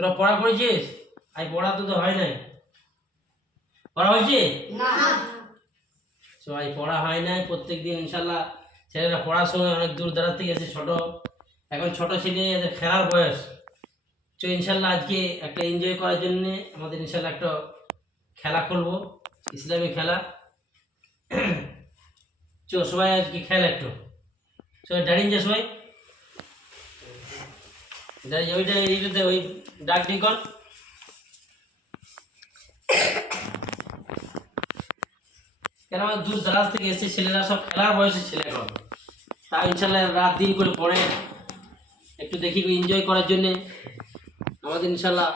তোরা পড়া করেছিস? আজ পড়া তো হয় নাই। পড়া হয়েছে না তো আজ পড়া হয় নাই। প্রত্যেকদিন ইনশাল্লাহ ছেলেরা পড়ার সময় অনেক দূর দূরান্ত থেকে এসে ছোট, এখন ছোট ছেলে এদের খেলার বয়স। তো ইনশাল্লাহ আজকে একটা এনজয় করার জন্য আমাদের ইনশাল্লাহ একটা খেলা খেলবো, ইসলামী খেলা। চো সবাই আজকে খেলা একটু, সবাই দাঁড়িয়ে যা, সবাই দাঁড়িয়ে ওইটা এইটাতে ওই ডাক ডিকন। কেন আমার দূর দরাজ থেকে এসে ছেলেরা সব খেলার বয়সে ছেলে এখন, তা ইনশাল্লাহ রাত দিন করে পড়ে একটু দেখি এনজয় করার জন্যে আমাদের ইনশাল্লাহ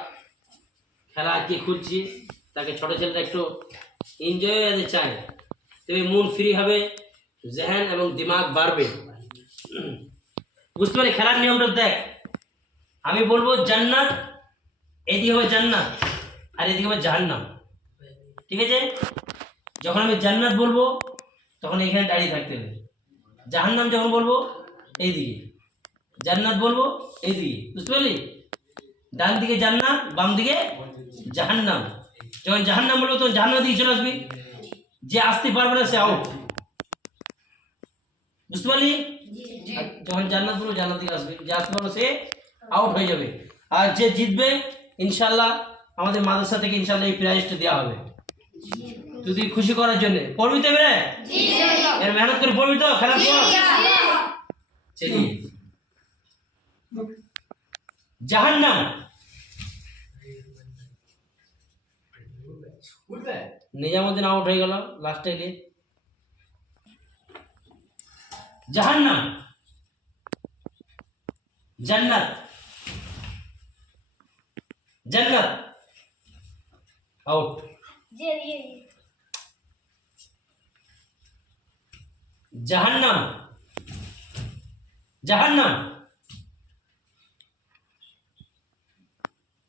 খেলা আজকে খুঁজছি। তাকে ছোট ছেলেরা একটু এনজয় চায়, তবে মন ফ্রি হবে, জেহেন এবং দিমাগ বাড়বে। বুঝতে পারি খেলার নিয়মটা দেখ, আমি বলবো জান্নাত, এদিকে হবে জান্নাত আর এদিকে হবে জাহান্নাম, ঠিক আছে? যখন আমি জান্নাত বলবো তখন এখানে দাঁড়িয়ে থাকতে হবে, জাহান্নাম যখন বলবো এইদিকে, জান্নাত বলবো এইদিকে, বুঝতে পারলি? ডান দিকে জান্নাত, বাম দিকে জাহান্নাম। যখন জাহান্নাম বলবো তখন জাহান্নাম দিকে চলে আসবি, যে আসতে পারবে না সে আউট, বুঝতে পারলি? আর যখন জান্নাত বলবো জান্নাত দিকে আসবে, যে আসতে পারবে সে আউট হয়ে যাবে। আর যে জিতবে ইনশাল্লাহ আমাদের মাদ্রাসা থেকে ইনশাল্লাহ এই প্রাইজটা দেওয়া হবে, তুই খুশি করার জন্য। পড়বি তো এবারে? এর মেহনত করে পড়বি তো খেলার পর? চলিয়ে জাহান্নাম, নিজামুদ্দিন আউট হয়ে গেল লাস্টে গিয়ে। জাহান্নাম, জান্নাত, জান্নাত আউট। জাহান্নাম, জাহান্नाम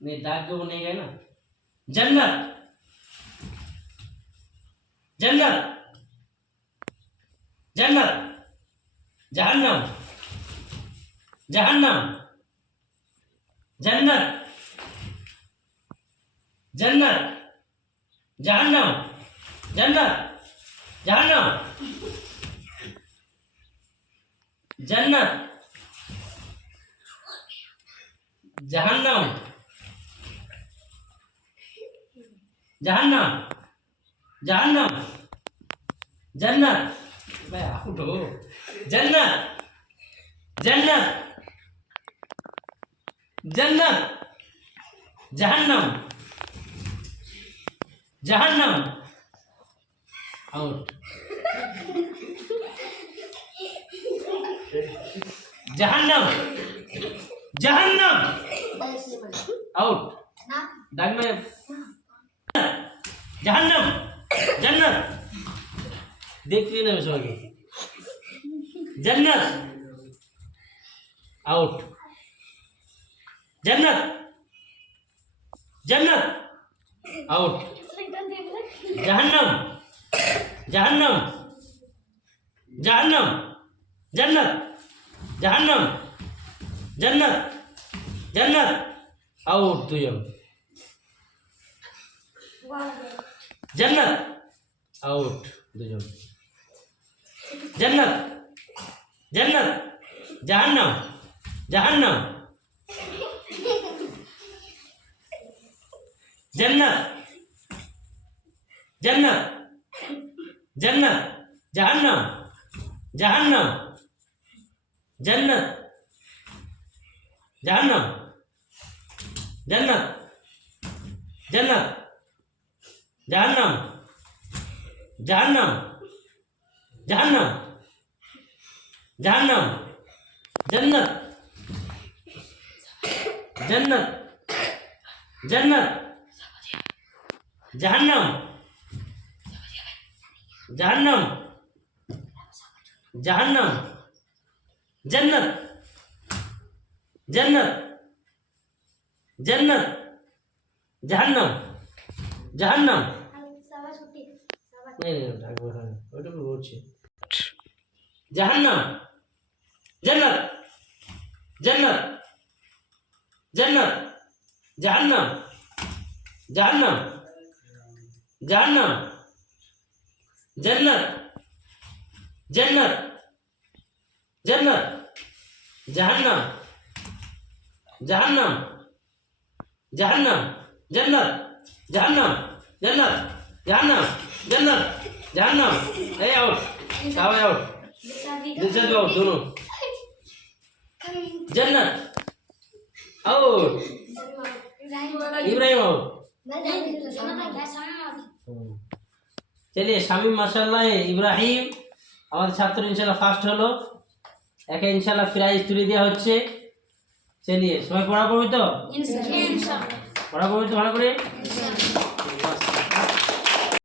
नहीं दाग को नहीं गए ना। जन्नत, जन्नत, जन्नत, जहन्नम, जहन्नम, जन्नत, जन्नत, जहन्नम, जन्नत, जहन्नम, जन्नत, जहन्नम, जहन्नम, जहन्नम, जन्नत, मैं आउट हो। जन्नत, जन्नत, जन्नत, जहन्नम, जहन्नम आउट। जहन्नम, जहन्नम आउट। दाग में जहन्नम, जन्नत देखते ना सॉरी, जन्नत आउट। जन्नत, जन्नत आउट। जहन्नम, जहन्नम, जहन्नम, जन्नत, जहन्नम, जन्नत, जन्नत आउट। तुझे जन्नत आउट, तुझे जन्नत, जन्नत, जहन्नम, जहन्नम, जन्नत, जन्नत, जन्नत, जहन्नम, जहन्नम, जन्नत, जहन्नम, जन्नत, जन्नत, जहन्नम, जहन्नम, जहन्नम, जहन्नम, जन्नत, जन्नत, जन्नत, जहन्नम, जहन्नम, जहन्नम, जन्नत, जन्नत, जन्नत, जहन्नम, जहन्नम नहीं ওটা বলছি। जहन्नम, जन्नत, जन्नत, जन्नत, जहन्नम जहन्नम जहन्नम जन्नत जन्नत जन्नत जहन्नम जहन्नम जहन्नम जन्नत जहन्नम जन्नत जहन्नम जन्नत जहन्नम ए आउट सावे आउट दूसरा दो दोनों जन्नत आउट इब्राहिम आउट चलिए शामीम माशाल्लाह इब्राहिम আমাদের ছাত্র ইনশাআল্লাহ ফার্স্ট হলো একে ইনশাআল্লাহ প্রাইজ তুলে দেওয়া হচ্ছে চলিए সবাই পড়া করবে তো ইনশাআল্লাহ পড়া করবে তো ভালো করে